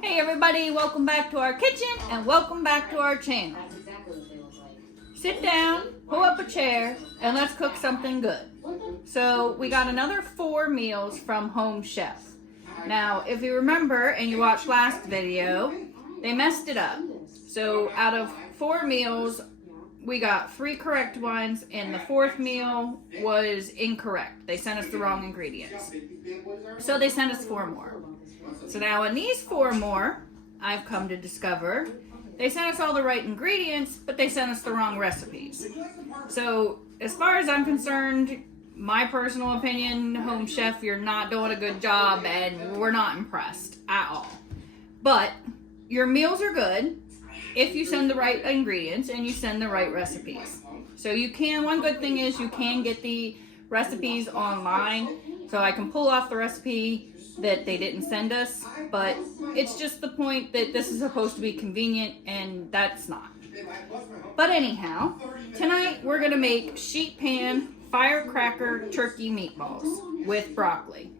Hey everybody, welcome back to our kitchen and welcome back to our channel. Sit down, pull up a chair, and let's cook something good. So we got another 4 meals from Home Chef. Now, if you remember and you watched last video, they messed it up. So out of 4 meals, we got 3 correct ones, and the 4th meal was incorrect. They sent us the wrong ingredients. So they sent us 4 more. So now in these 4 more, I've come to discover, they sent us all the right ingredients, but they sent us the wrong recipes. So as far as I'm concerned, my personal opinion, Home Chef, you're not doing a good job and we're not impressed at all. But your meals are good if you send the right ingredients and you send the right recipes. So you can, one good thing is you can get the recipes online. So I can pull off the recipe that they didn't send us, but it's just the point that this is supposed to be convenient and that's not. But anyhow, tonight we're gonna make sheet pan firecracker turkey meatballs with broccoli.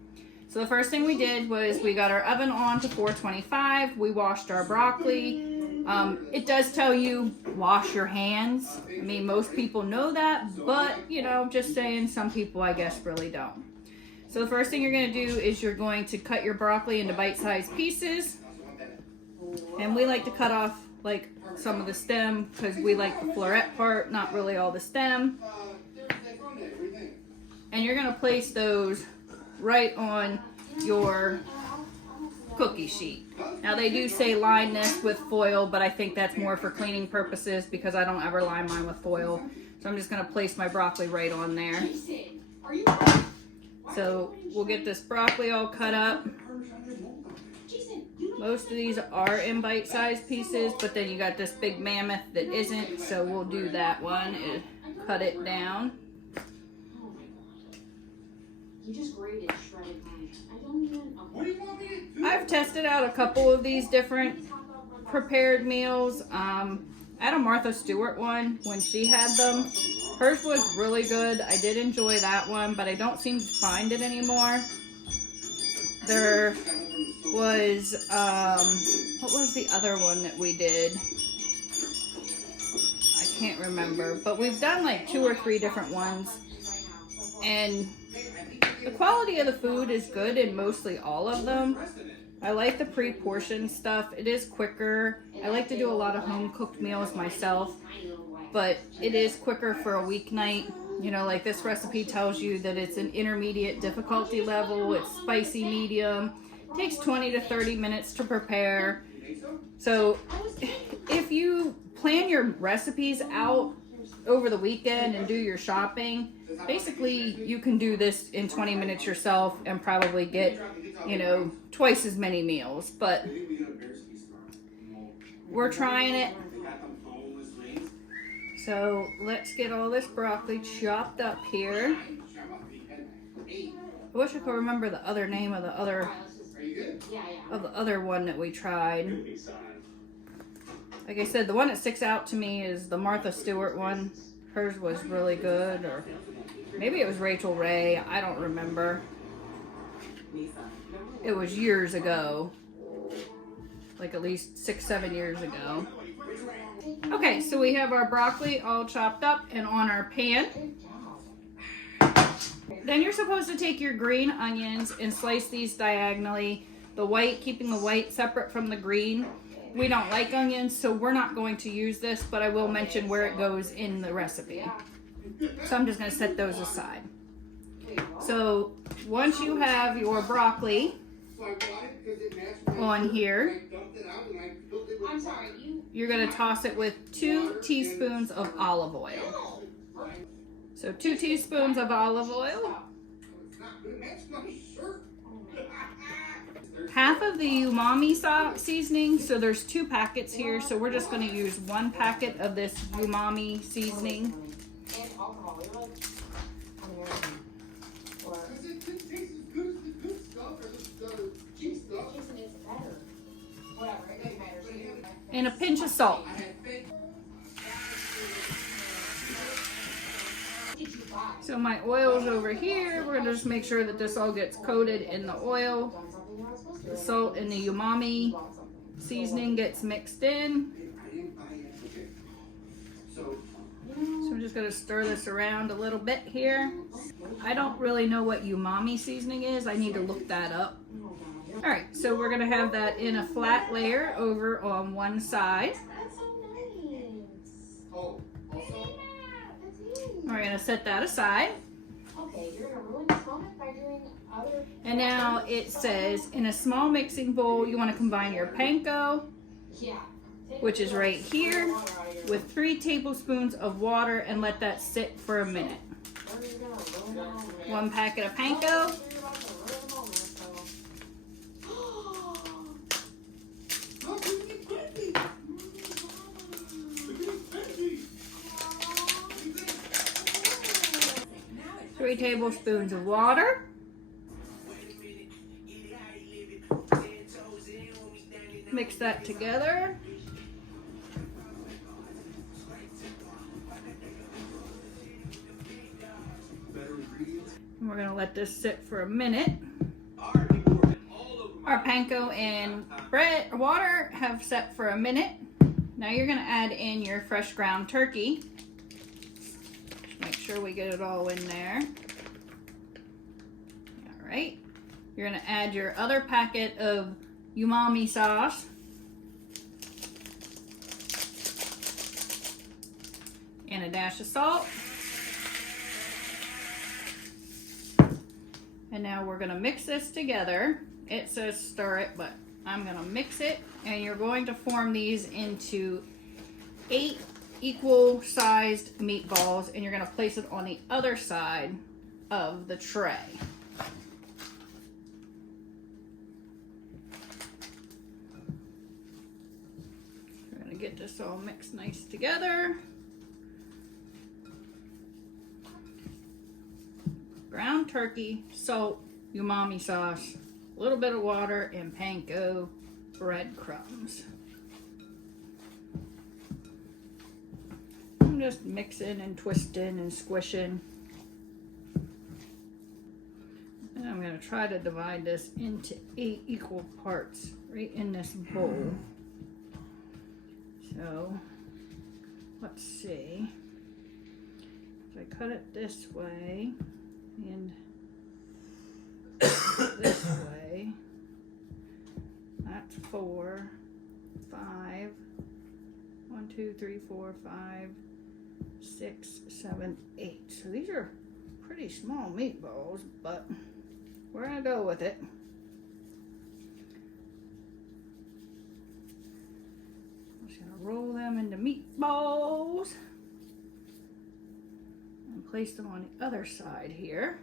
So the first thing we did was we got our oven on to 425. We washed our broccoli. It does tell you wash your hands. I mean, most people know that, but you know, just saying, some people I guess really don't. So the first thing you're going to do is you're going to cut your broccoli into bite-sized pieces. And we like to cut off like some of the stem because we like the floret part, not really all the stem. And you're going to place those right on your cookie sheet. Now they do say line this with foil, but I think that's more for cleaning purposes because I don't ever line mine with foil. So I'm just going to place my broccoli right on there. So we'll get this broccoli all cut up. Most of these are in bite-sized pieces, but then you got this big mammoth that isn't, so we'll do that one and cut it down. I've tested out a couple of these different prepared meals. I had a Martha Stewart one when she had them. Hers was really good. I did enjoy that one, but I don't seem to find it anymore. There was, what was the other one that we did? I can't remember, but we've done like 2 or 3 different ones. And the quality of the food is good in mostly all of them. I like the pre-portioned stuff. It is quicker. I like to do a lot of home-cooked meals myself, but it is quicker for a weeknight. You know, like this recipe tells you that it's an intermediate difficulty level. It's spicy medium. It takes 20 to 30 minutes to prepare. So if you plan your recipes out over the weekend and do your shopping, basically you can do this in 20 minutes yourself and probably get, you know, twice as many meals. But we're trying it. So let's get all this broccoli chopped up here. I wish I could remember the other name of the other one that we tried. Like I said, the one that sticks out to me is the Martha Stewart one. Hers was really good, or maybe it was Rachel Ray. I don't remember. It was years ago, like at least 6-7 years ago. Okay, so we have our broccoli all chopped up and on our pan. Then you're supposed to take your green onions and slice these diagonally. The white, keeping the white separate from the green. We don't like onions, so we're not going to use this, but I will mention where it goes in the recipe. So I'm just going to set those aside. So once you have your broccoli on here, you're going to toss it with 2 teaspoons of olive oil. So 2 teaspoons of olive oil. Half of the umami seasoning, so there's 2 packets here, so we're just going to use 1 packet of this umami seasoning. And a pinch of salt. So my oil's over here. We're gonna just make sure that this all gets coated in the oil. The salt and the umami seasoning gets mixed in. So I'm just gonna stir this around a little bit here. I don't really know what umami seasoning is. I need to look that up. All right, so we're gonna have that in a flat layer over on one side. We're gonna set that aside. And now it says in a small mixing bowl, you wanna combine your panko, which is right here, with 3 tablespoons of water and let that sit for a minute. 1 packet of panko. 3 tablespoons of water. Mix that together. And we're going to let this sit for a minute. Our panko and water have set for a minute. Now you're going to add in your fresh ground turkey. Just make sure we get it all in there. All right. You're going to add your other packet of umami sauce. And a dash of salt. And now we're going to mix this together. It says stir it, but I'm going to mix it. And you're going to form these into 8 equal sized meatballs. And you're going to place it on the other side of the tray. We're going to get this all mixed nice together. Ground turkey, salt, umami sauce, a little bit of water, and panko breadcrumbs. I'm just mixing and twisting and squishing. And I'm going to try to divide this into 8 equal parts right in this bowl. So, let's see. If I cut it this way, and this way, that's 4, 5, 1, 2, 3, 4, 5, 6, 7, 8. So these are pretty small meatballs, but we're gonna go with it. I'm just gonna roll them into meatballs. Place them on the other side here.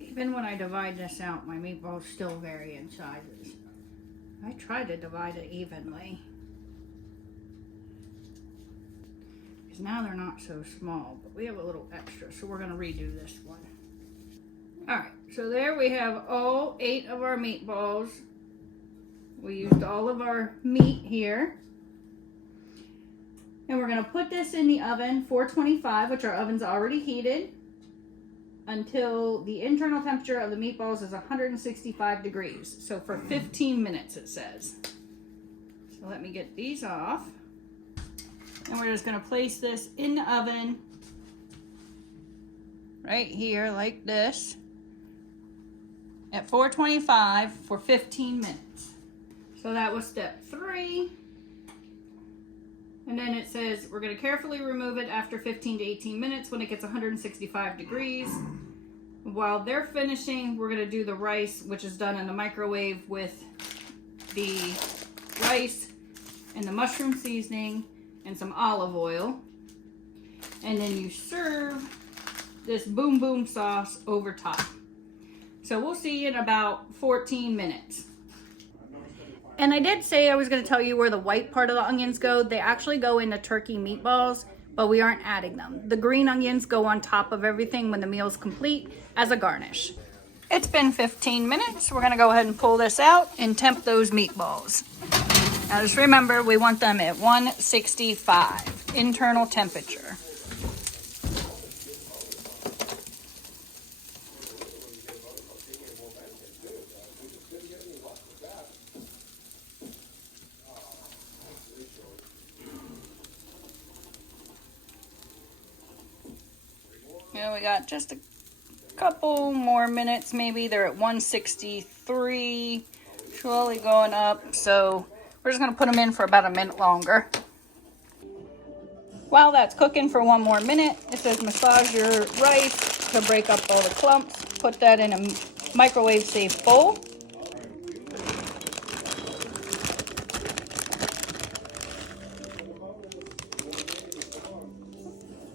Even when I divide this out, my meatballs still vary in sizes. I try to divide it evenly, because now they're not so small, but we have a little extra, so we're going to redo this one. Alright, so there we have all 8 of our meatballs. We used all of our meat here. And we're going to put this in the oven, 425, which our oven's already heated, until the internal temperature of the meatballs is 165 degrees. So for 15 minutes, it says. So let me get these off. And we're just going to place this in the oven right here like this at 425 for 15 minutes. So that was step 3. And then it says we're going to carefully remove it after 15 to 18 minutes when it gets 165 degrees. While they're finishing, we're going to do the rice, which is done in the microwave with the rice and the mushroom seasoning and some olive oil. And then you serve this boom boom sauce over top. So we'll see you in about 14 minutes. And I did say I was going to tell you where the white part of the onions go. They actually go in the turkey meatballs, but we aren't adding them. The green onions go on top of everything when the meal's complete as a garnish. It's been 15 minutes. We're going to go ahead and pull this out and temp those meatballs. Now just remember, we want them at 165 internal temperature. Yeah, we got just a couple more minutes maybe. They're at 163, slowly going up. So we're just gonna put them in for about a minute longer. While that's cooking for one more minute, it says massage your rice to break up all the clumps. Put that in a microwave safe bowl.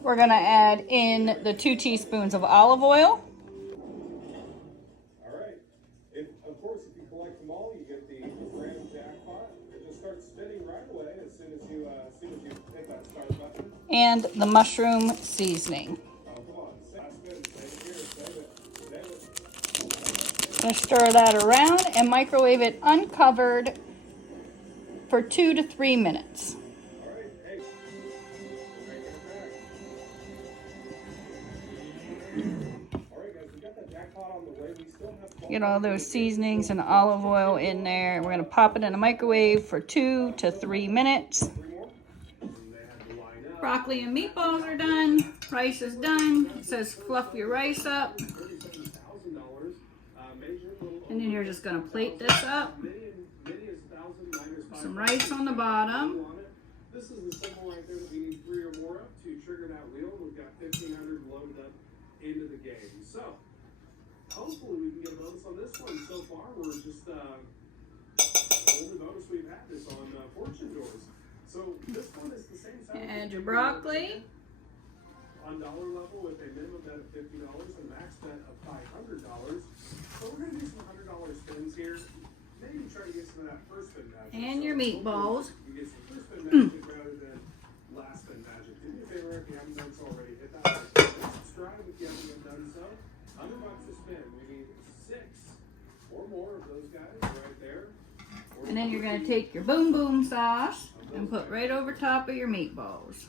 We're gonna add in the 2 teaspoons of olive oil. All right. Of course, if you collect them all, you get the grand jackpot. It just starts spinning right away as soon as you hit that start button. And the mushroom seasoning. Oh, come on. Save it. Gonna stir that around and microwave it uncovered for 2 to 3 minutes. All right. Hey. All right, guys. We got that jackpot on the way. We still have Get all those seasonings and olive oil in there. We're gonna pop it in a microwave for 2 to 3 minutes. Broccoli and meatballs are done. Rice is done. It says fluff your rice up. And then you're just gonna plate this up. Some rice on the bottom. This is the symbol right there that we need 3 or more of to trigger that wheel. We've got 1,500 loaded up into the game. So hopefully we can get a bonus on this one. So far, we're just the only bonus we've had is on fortune doors. So this one is the same size. Add your broccoli. On dollar level with a minimum bet of $50 and max bet of $500. So we're gonna do some $100 spins here. Maybe try to get some of that first spin magic. And your meatballs. You get some first spin magic rather than last spin magic. Do me a favor if you haven't done so already. Hit that like button. Subscribe if you haven't done so. $100 to spin. We need 6 or more of those guys right there. And then you're gonna take your boom boom sauce and put right over top of your meatballs.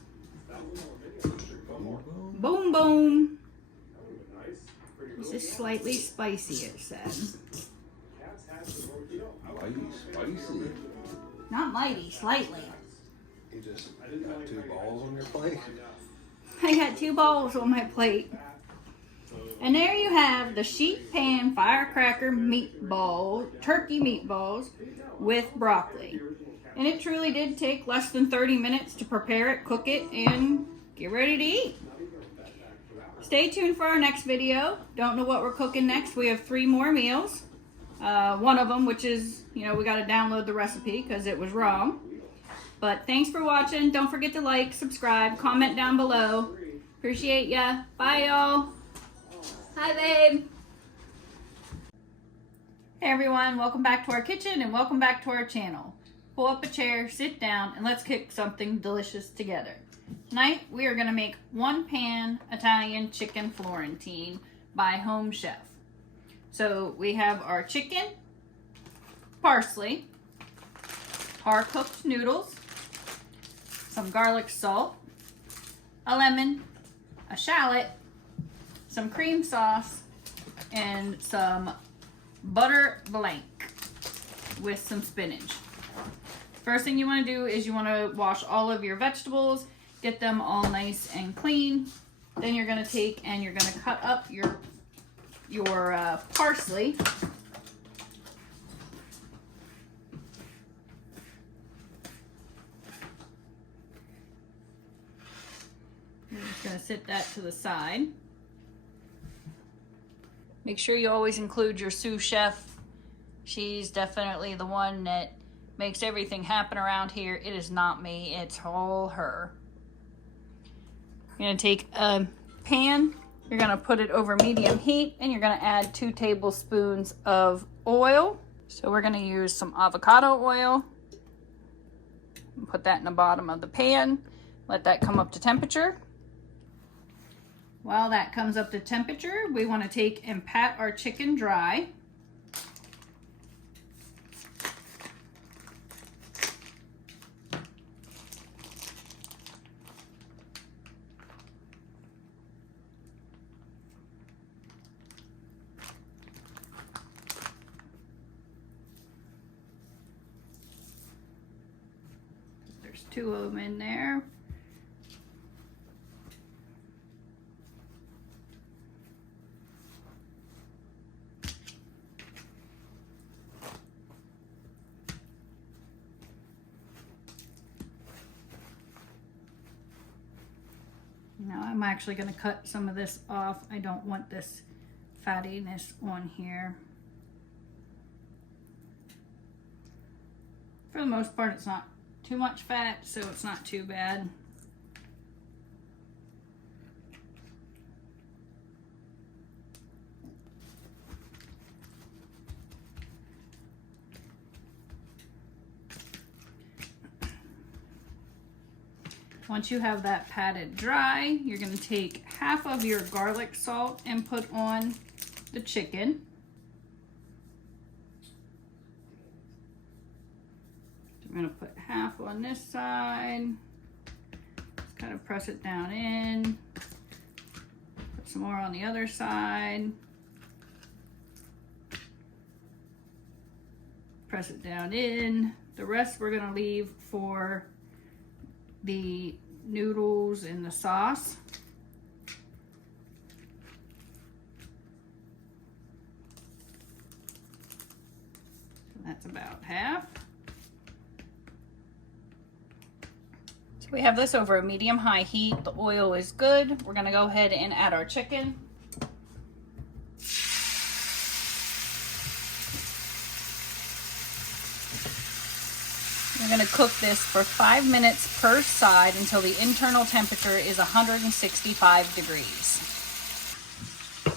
Boom boom. This is slightly spicy, it says. Spicy. Not mighty, slightly. You just got 2 balls on your plate. I got 2 balls on my plate. And there you have the sheet pan firecracker meatball, turkey meatballs with broccoli. And it truly did take less than 30 minutes to prepare it, cook it, and get ready to eat. Stay tuned for our next video. Don't know what we're cooking next. We have 3 more meals. One of them, which is, we got to download the recipe because it was wrong. But thanks for watching. Don't forget to like, subscribe, comment down below. Appreciate ya. Bye, y'all. Hi, babe. Hey, everyone. Welcome back to our kitchen and welcome back to our channel. Pull up a chair, sit down, and let's cook something delicious together. Tonight, we are going to make 1-pan Italian chicken Florentine by Home Chef. So we have our chicken, parsley, our cooked noodles, some garlic salt, a lemon, a shallot, some cream sauce, and some butter blanc with some spinach. First thing you want to do is you want to wash all of your vegetables, get them all nice and clean. Then you're going to take and you're going to cut up your parsley. You're just going to sit that to the side. Make sure you always include your sous chef. She's definitely the one that makes everything happen around here. It is not me, it's all her. You're going to take a pan. You're going to put it over medium heat and you're going to add 2 tablespoons of oil. So we're going to use some avocado oil. Put that in the bottom of the pan. Let that come up to temperature. While that comes up to temperature, we want to take and pat our chicken dry. There's 2 of them in there. I'm actually going to cut some of this off. I don't want this fattiness on here. For the most part, it's not too much fat, so it's not too bad. Once you have that patted dry, you're going to take half of your garlic salt and put on the chicken. So I'm going to put half on this side. Just kind of press it down in. Put some more on the other side. Press it down in. The rest we're going to leave for the noodles and the sauce. So that's about half. So we have this over a medium-high heat. The oil is good. We're going to go ahead and add our chicken. We're going to cook this for 5 minutes per side until the internal temperature is 165 degrees.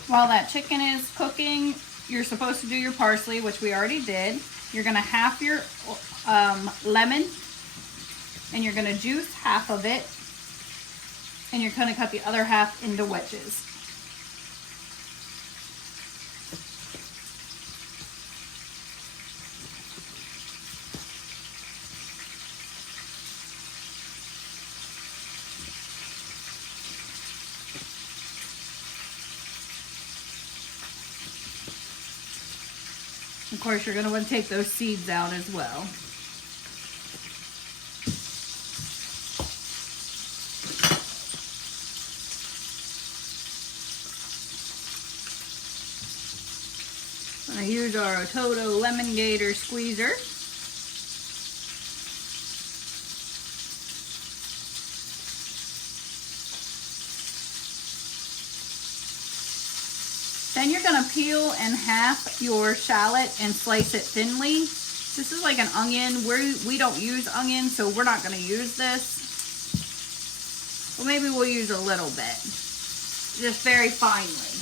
While that chicken is cooking, you're supposed to do your parsley, which we already did. You're going to half your lemon, and you're going to juice half of it, and you're going to cut the other half into wedges. Of course, you're going to want to take those seeds out as well. I'm going to use our Toto Lemon Gator squeezer. Then you're going to peel in half your shallot and slice it thinly. This is like an onion. We don't use onion, so we're not going to use this. Well, maybe we'll use a little bit, just very finely.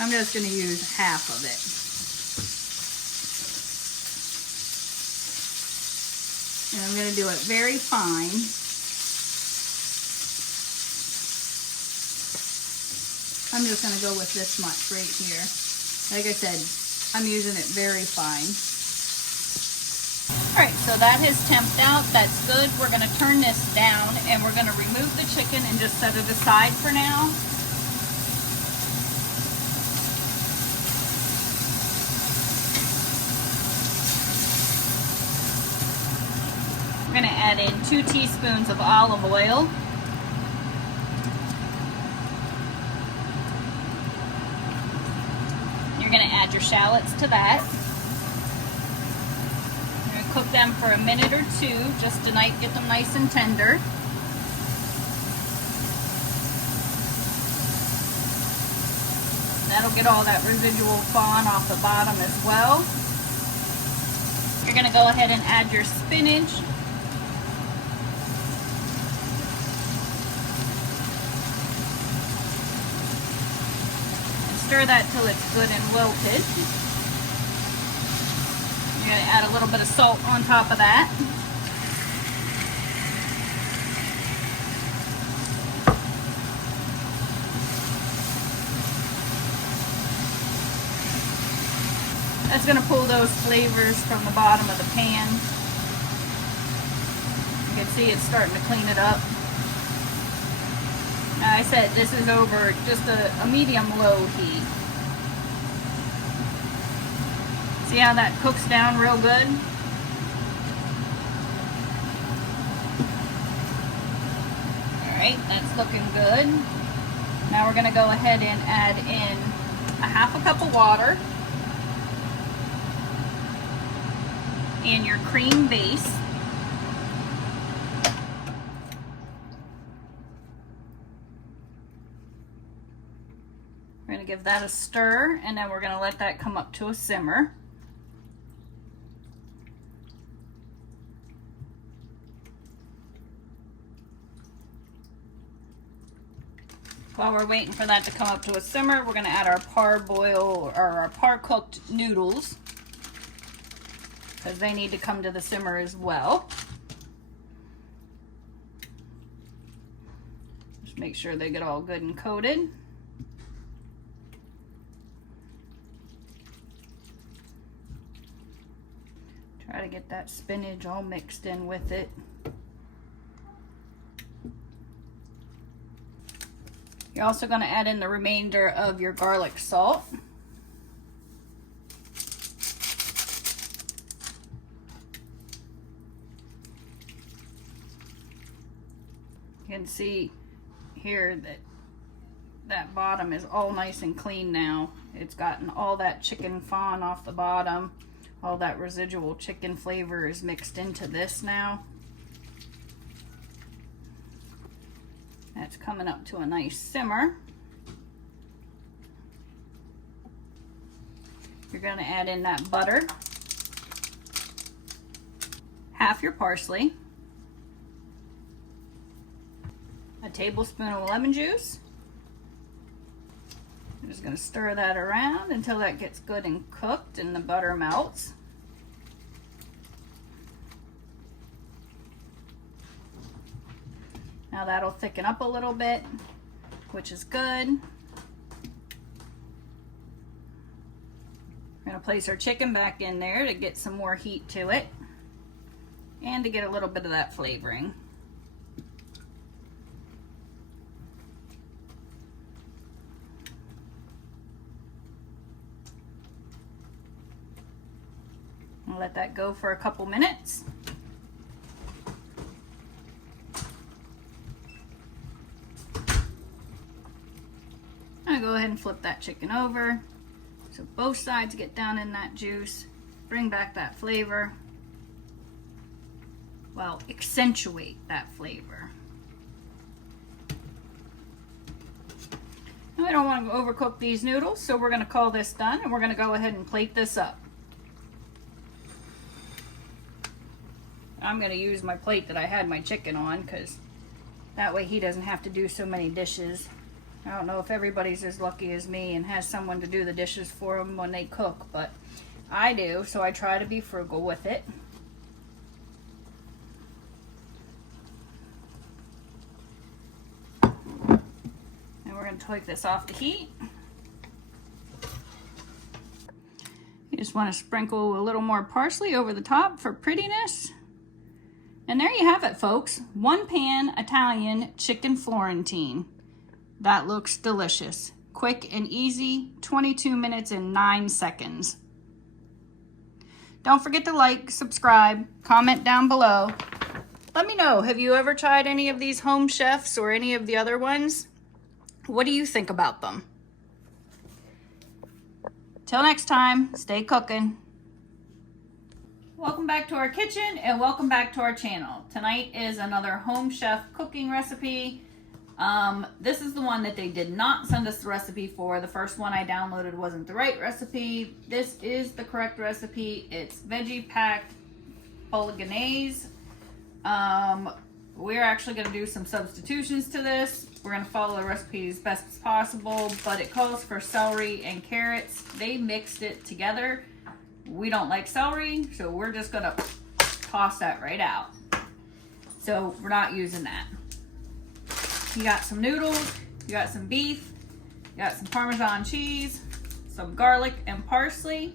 I'm just going to use half of it. And I'm going to do it very fine. I'm just going to go with this much right here. Like I said, I'm using it very fine. Alright, so that has temped out. That's good. We're going to turn this down and we're going to remove the chicken and just set it aside for now. We're going to add in 2 teaspoons of olive oil. You're going to add your shallots to that. You're going to cook them for a minute or 2 just to get them nice and tender. That'll get all that residual fawn off the bottom as well. You're going to go ahead and add your spinach. Stir that till it's good and wilted. You're going to add a little bit of salt on top of that. That's going to pull those flavors from the bottom of the pan. You can see it's starting to clean it up. I said this is over just a medium-low heat. See how that cooks down real good? looking good. Now we're gonna go ahead and add in a half a cup of water and your cream base. We're gonna give that a stir, and then we're gonna let that come up to a simmer. While we're waiting for that to come up to a simmer, we're gonna add our parboil or our par-cooked noodles, because they need to come to the simmer as well. Just make sure they get all good and coated. Try to get that spinach all mixed in with it. You're also going to add in the remainder of your garlic salt. You can see here that that bottom is all nice and clean now. It's gotten all that chicken fond off the bottom. All that residual chicken flavor is mixed into this now. That's coming up to a nice simmer. You're going to add in that butter, half your parsley, a tablespoon of lemon juice. I'm just going to stir that around until that gets good and cooked and the butter melts. Now that'll thicken up a little bit, which is good. We're going to place our chicken back in there to get some more heat to it and to get a little bit of that flavoring. I'll let that go for a couple minutes. I'm gonna go ahead and flip that chicken over so both sides get down in that juice, bring back that flavor. Well, accentuate that flavor. Now, I don't want to overcook these noodles, so we're going to call this done and we're going to go ahead and plate this up. I'm going to use my plate that I had my chicken on, because that way he doesn't have to do so many dishes. I don't know if everybody's as lucky as me and has someone to do the dishes for them when they cook, but I do, so I try to be frugal with it. And we're going to take this off the heat. You just want to sprinkle a little more parsley over the top for prettiness. And there you have it, folks. One pan Italian chicken Florentine. That looks delicious. Quick and easy, 22 minutes and 9 seconds. Don't forget to like, subscribe, comment down below. Let me know, have you ever tried any of these Home Chefs or any of the other ones? What do you think about them? Till next time, stay cooking. Welcome back to our kitchen and welcome back to our channel. Tonight is another Home Chef cooking recipe. This is the one that they did not send us the recipe for. The first one I downloaded wasn't the right recipe. This is the correct recipe. It's veggie packed bolognese. We're actually going to do some substitutions to this. We're going to follow the recipe as best as possible, but it calls for celery and carrots. They mixed it together. We don't like celery, so we're just going to toss that right out. So we're not using that. You got some noodles, you got some beef, you got some Parmesan cheese, some garlic and parsley,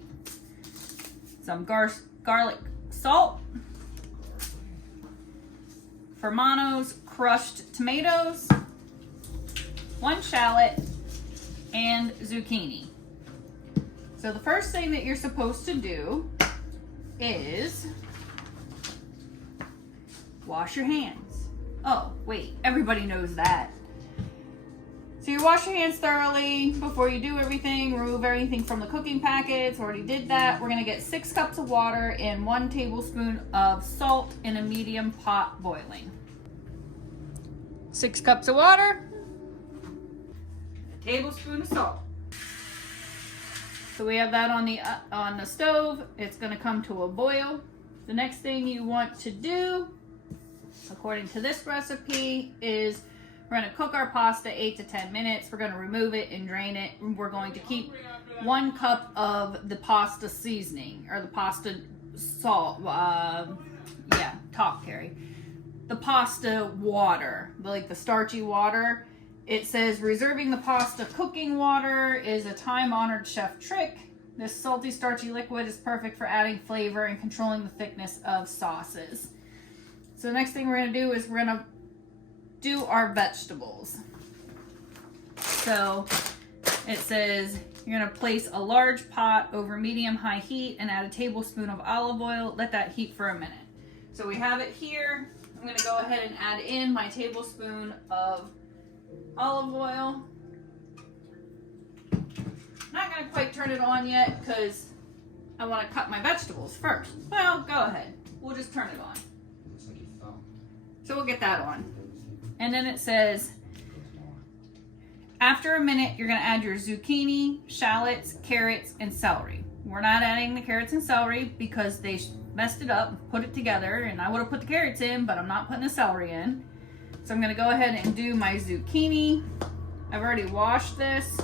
some garlic salt, Fermano's crushed tomatoes, 1 shallot, and zucchini. So the first thing that you're supposed to do is wash your hands. Oh, wait, everybody knows that. So you wash your hands thoroughly before you do everything. Remove everything from the cooking packets. Already did that. We're gonna get 6 cups of water and 1 tablespoon of salt in a medium pot boiling. 6 cups of water, a tablespoon of salt. So we have that on the stove. It's gonna come to a boil. The next thing you want to do, according to this recipe, is we're going to cook our pasta 8 to 10 minutes. We're going to remove it and drain it. We're going to keep 1 cup of the pasta seasoning, or the pasta salt. Talk, Carrie. The pasta water, like the starchy water. It says reserving the pasta cooking water is a time-honored chef trick. This salty, starchy liquid is perfect for adding flavor and controlling the thickness of sauces. So the next thing we're going to do is we're going to do our vegetables. So it says you're going to place a large pot over medium-high heat and add a tablespoon of olive oil. Let that heat for a minute. So we have it here. I'm going to go ahead and add in my tablespoon of olive oil. Not going to quite turn it on yet because I want to cut my vegetables first. Well, go ahead. We'll just turn it on. So we'll get that on. And then it says, after a minute, you're going to add your zucchini, shallots, carrots, and celery. We're not adding the carrots and celery because they messed it up, put it together, and I would have put the carrots in, but I'm not putting the celery in. So I'm going to go ahead and do my zucchini. I've already washed this.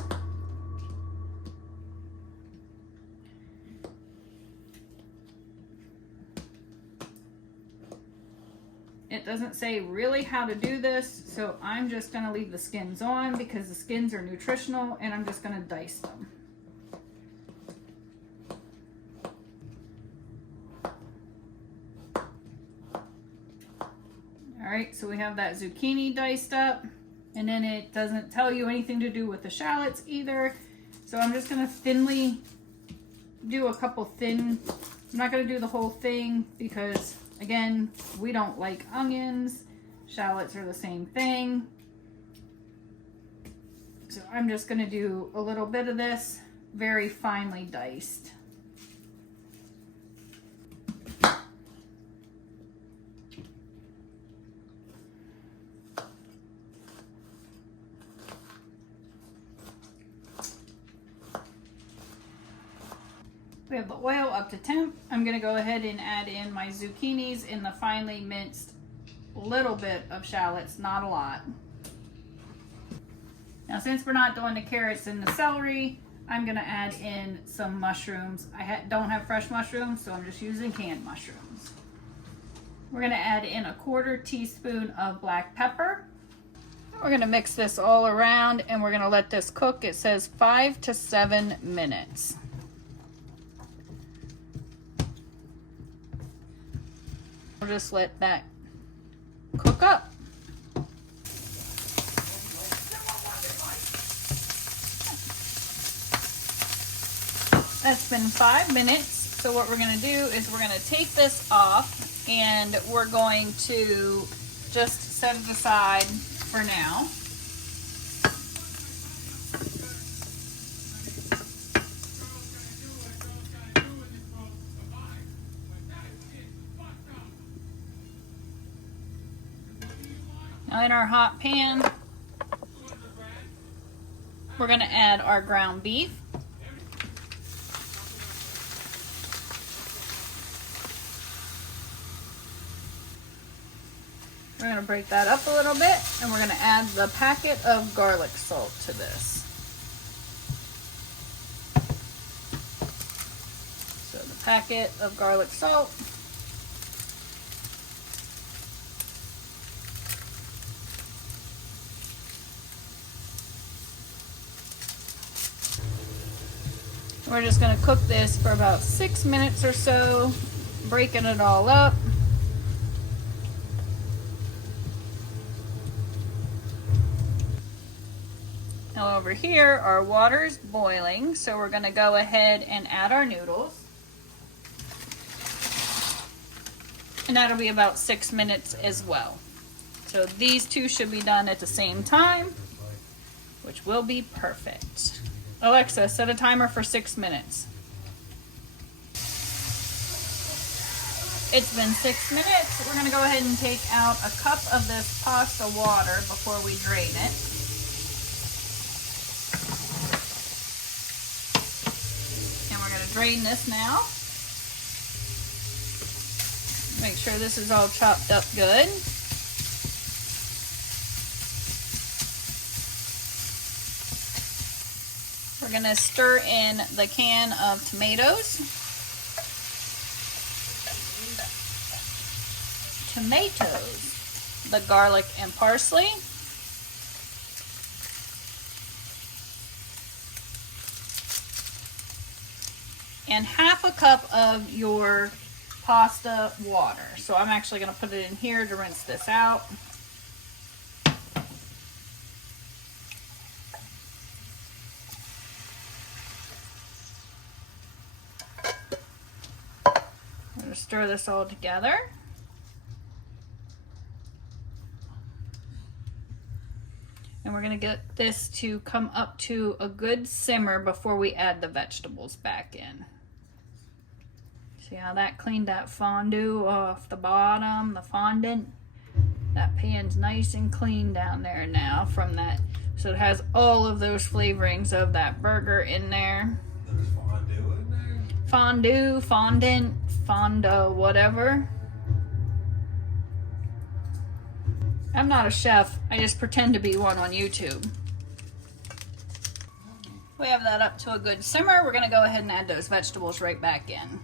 It doesn't say really how to do this, so I'm just going to leave the skins on because the skins are nutritional, and I'm just going to dice them. Alright, so we have that zucchini diced up, and then it doesn't tell you anything to do with the shallots either, so I'm just going to thinly do a couple thin. I'm not going to do the whole thing because, again, we don't like onions. Shallots are the same thing. So I'm just going to do a little bit of this, very finely diced. We have the oil up to temp. I'm going to go ahead and add in my zucchinis in the finely minced little bit of shallots, not a lot. Now, since we're not doing the carrots and the celery, I'm going to add in some mushrooms. I don't have fresh mushrooms, so I'm just using canned mushrooms. We're going to add in a 1/4 teaspoon of black pepper. We're going to mix this all around, and we're going to let this cook. It says 5 to 7 minutes. We'll just let that cook up. That's been 5 minutes. So what we're going to do is we're going to take this off, and we're going to just set it aside for now. Now in our hot pan, we're going to add our ground beef. We're going to break that up a little bit, and we're going to add the packet of garlic salt to this. So the packet of garlic salt. We're just going to cook this for about 6 minutes or so, breaking it all up. Now over here, our water's boiling, so we're going to go ahead and add our noodles. And that'll be about 6 minutes as well. So these two should be done at the same time. which will be perfect. Alexa, set a timer for 6 minutes. It's been 6 minutes. We're gonna go ahead and take out a cup of this pasta water before we drain it. And we're gonna drain this now. Make sure this is all chopped up good. We're gonna stir in the can of tomatoes. The garlic and parsley. And half a cup of your pasta water. So I'm actually going to put it in here to rinse this out. I'm going to stir this all together. And we're going to get this to come up to a good simmer before we add the vegetables back in. See how that cleaned that fondue off the bottom, the fondant? That pan's nice and clean down there now from that. So it has all of those flavorings of that burger in there. There's fondue in there? Fondue, fondant, fondo, whatever. I'm not a chef, I just pretend to be one on YouTube. We have that up to a good simmer. We're gonna go ahead and add those vegetables right back in.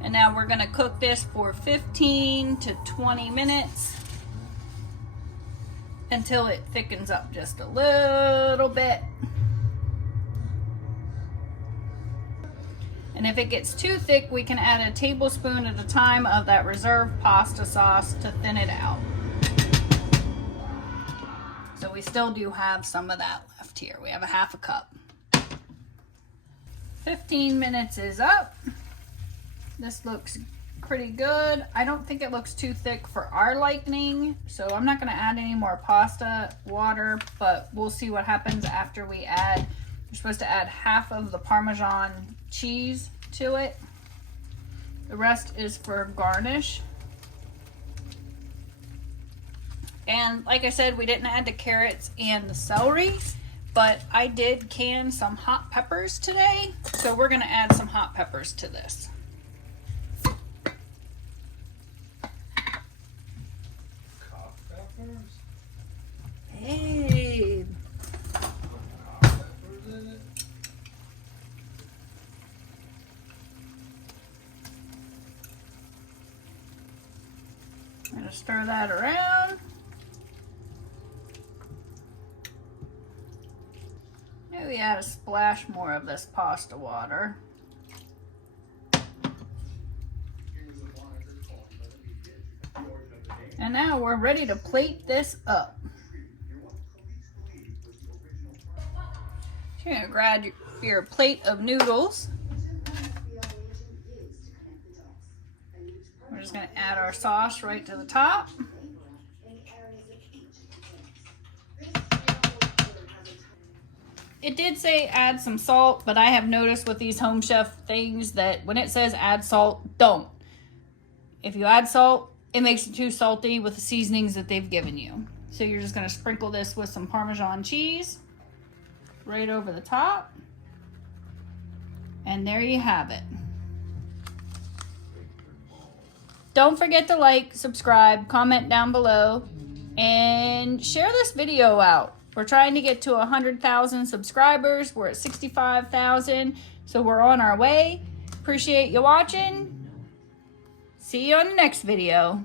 And now we're gonna cook this for 15 to 20 minutes until it thickens up just a little bit. And if it gets too thick, we can add a tablespoon at a time of that reserved pasta sauce to thin it out. So we still do have some of that left here. We have a half a cup. 15 minutes is up. This looks pretty good. I don't think it looks too thick for our liking, so I'm not going to add any more pasta water, but we'll see what happens after we add. You're supposed to add half of the Parmesan cheese to it. The rest is for garnish. And like I said, we didn't add the carrots and the celery, but I did can some hot peppers today, so we're going to add some hot peppers to this. Babe. I'm going to stir that around. Maybe add a splash more of this pasta water. And now we're ready to plate this up. You're gonna grab your plate of noodles. We're just gonna add our sauce right to the top. It did say add some salt, but I have noticed with these Home Chef things that when it says add salt, don't. If you add salt, it makes it too salty with the seasonings that they've given you. So you're just gonna sprinkle this with some Parmesan cheese right over the top. And there you have it. Don't forget to like, subscribe, comment down below, and share this video out. We're trying to get to 100,000 subscribers. We're at 65,000, so we're on our way. Appreciate you watching. See you on the next video.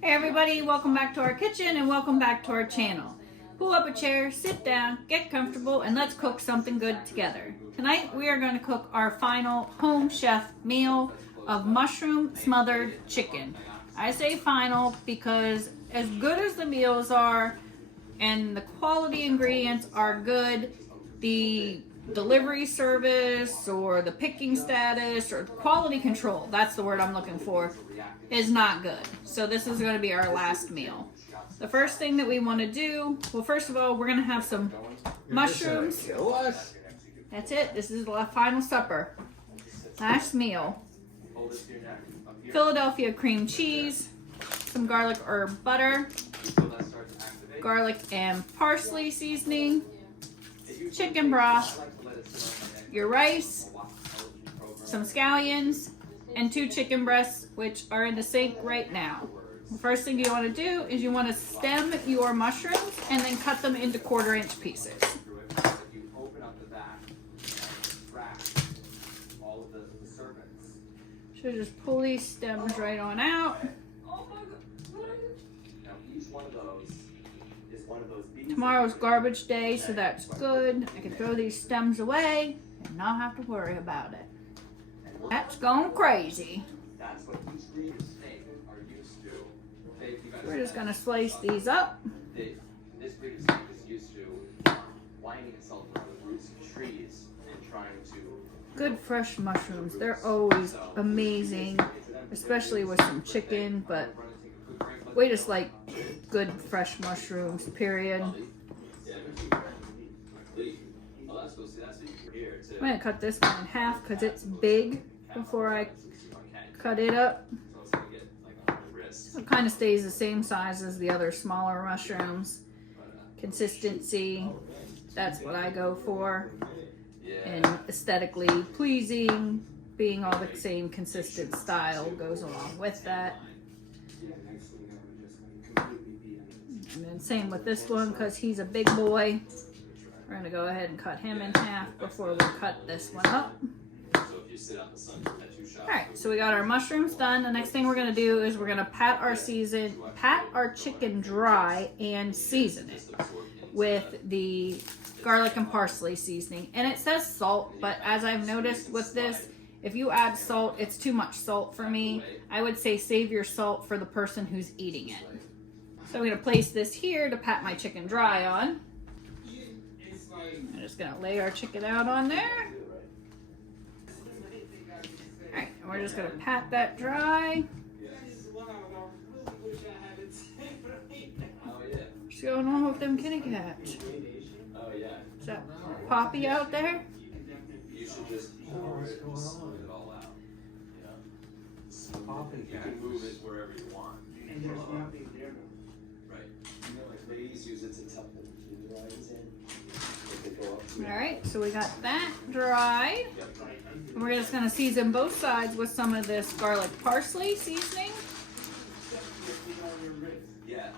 Hey everybody, welcome back to our kitchen and welcome back to our channel. Pull up a chair, sit down, get comfortable, and let's cook something good together. Tonight we are going to cook our final Home Chef meal of mushroom smothered chicken. I say final because as good as the meals are and the quality ingredients are good, the delivery service or the picking status or quality control, that's the word I'm looking for, is not good. So this is going to be our last meal. The first thing that we want to do, well, first of all, we're going to have some mushrooms. That's it. This is the final supper. Last meal. Philadelphia cream cheese, some garlic herb butter, garlic and parsley seasoning, chicken broth, your rice, some scallions, and 2 chicken breasts, which are in the sink right now. The first thing you want to do is you want to stem your mushrooms and then cut them into 1/4-inch pieces. So just pull these stems right on out. Tomorrow's garbage day, so that's good. I can throw these stems away and not have to worry about it. That's going crazy. We're just gonna slice these up. This breed of snake is used to winding itself around the roots of trees and trying to. Good fresh mushrooms. They're always amazing, especially with some chicken, but we just like good fresh mushrooms, period. I'm gonna cut this one in half because it's big before I cut it up. So it kind of stays the same size as the other smaller mushrooms. Consistency, that's what I go for. And aesthetically pleasing, being all the same consistent style goes along with that. And then same with this one because he's a big boy. We're gonna go ahead and cut him in half before we cut this one up. Alright, so we got our mushrooms done. The next thing we're gonna do is we're gonna pat our chicken dry and season it with the garlic and parsley seasoning. And it says salt, but as I've noticed with this, if you add salt, it's too much salt for me. I would say save your salt for the person who's eating it. So I'm gonna place this here to pat my chicken dry on. I'm just gonna lay our chicken out on there. Alright, and we're just gonna pat that dry. What's going on with them kitty cats? Is that Poppy out there? You should just smooth it all out. You can move it wherever you want. Right. You know, like ladies use it to tuck the lines in. Alright, so we got that dried. And we're just gonna season both sides with some of this garlic parsley seasoning. Yeah.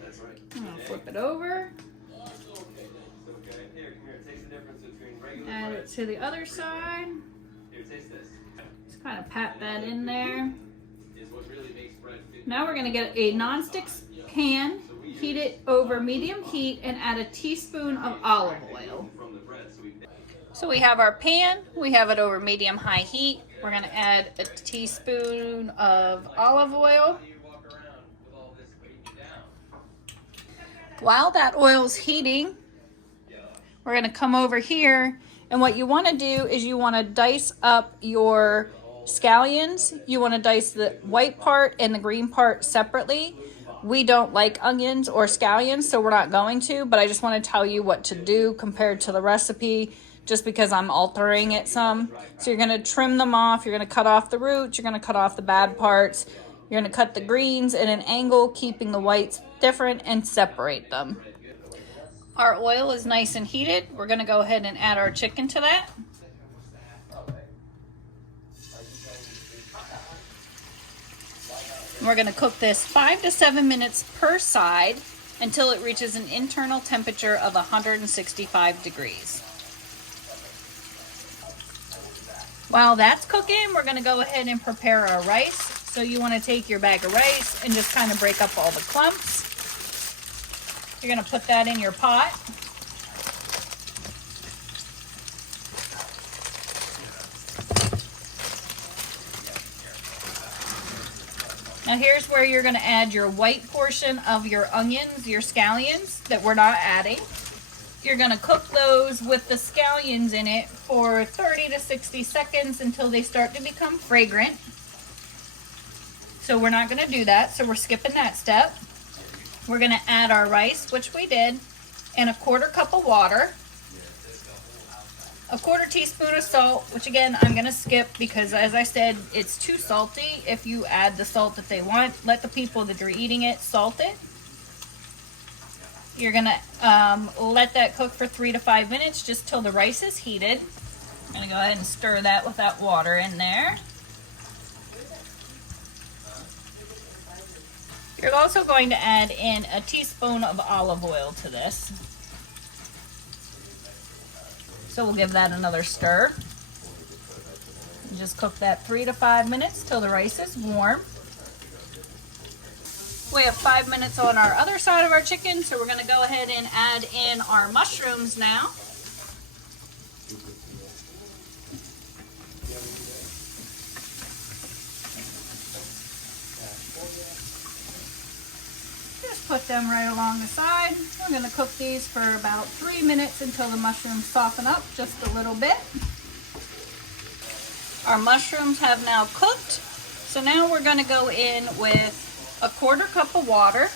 That's right. I'm gonna flip it over. Add it to the other side. Just kind of pat that in there. Now we're gonna get a nonstick pan, heat it over medium heat, and add a teaspoon of olive oil. So we have our pan, we have it over medium-high heat. We're gonna add a teaspoon of olive oil. While that oil's heating, we're gonna come over here, and what you wanna do is you wanna dice up your scallions. You wanna dice the white part and the green part separately. We don't like onions or scallions, so we're not going to, but I just wanna tell you what to do compared to the recipe, just because I'm altering it some. So you're gonna trim them off, you're gonna cut off the roots, you're gonna cut off the bad parts, you're gonna cut the greens at an angle, keeping the whites different, and separate them. Our oil is nice and heated. We're gonna go ahead and add our chicken to that. We're gonna cook this 5 to 7 minutes per side until it reaches an internal temperature of 165 degrees. While that's cooking, we're gonna go ahead and prepare our rice. So you wanna take your bag of rice and just kind of break up all the clumps. You're gonna put that in your pot. Now here's where you're going to add your white portion of your onions, your scallions that we're not adding. You're going to cook those with the scallions in it for 30 to 60 seconds until they start to become fragrant. So we're not going to do that, so we're skipping that step. We're going to add our rice, which we did, and a 1/4 cup of water. A 1/4 teaspoon of salt, which again, I'm going to skip because as I said, it's too salty. If you add the salt that they want, let the people that are eating it salt it. You're going to let that cook for 3 to 5 minutes just till the rice is heated. I'm going to go ahead and stir that with that water in there. You're also going to add in a teaspoon of olive oil to this. So we'll give that another stir. And just cook that 3 to 5 minutes till the rice is warm. We have 5 minutes on our other side of our chicken, so we're going to go ahead and add in our mushrooms now. Just put them right along the side. We're going to cook these for about 3 minutes until the mushrooms soften up just a little bit. Our mushrooms have now cooked, so now we're going to go in with a 1/4 cup of water.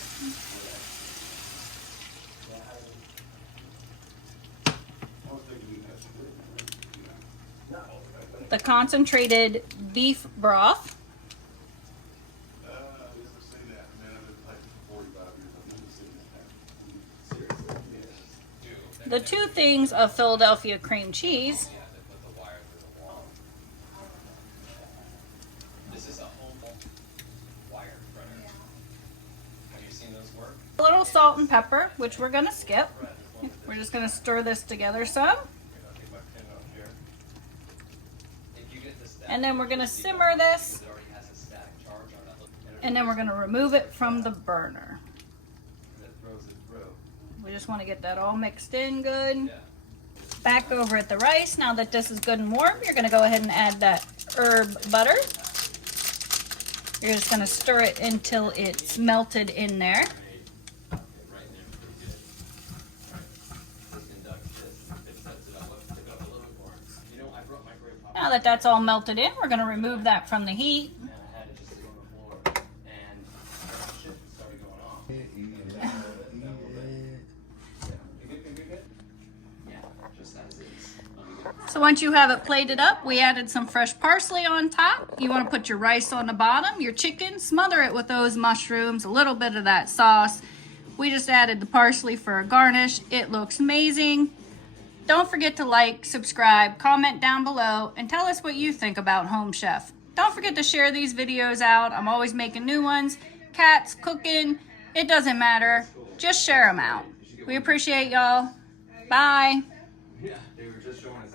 The concentrated beef broth. The 2 things of Philadelphia cream cheese. A little salt and pepper, which we're going to skip. We're just going to stir this together some. And then we're going to simmer this. And then we're going to remove it from the burner. We just want to get that all mixed in good. Back over at the rice. Now that this is good and warm, you're going to go ahead and add that herb butter. You're just going to stir it until it's melted in there. Now that that's all melted in, we're going to remove that from the heat. So once you have it plated up, we added some fresh parsley on top. You want to put your rice on the bottom, your chicken, smother it with those mushrooms, a little bit of that sauce. We just added the parsley for a garnish. It looks amazing. Don't forget to like, subscribe, comment down below, and tell us what you think about Home Chef. Don't forget to share these videos out. I'm always making new ones. Cats, cooking, it doesn't matter. Just share them out. We appreciate y'all. Bye. Yeah, they were just showing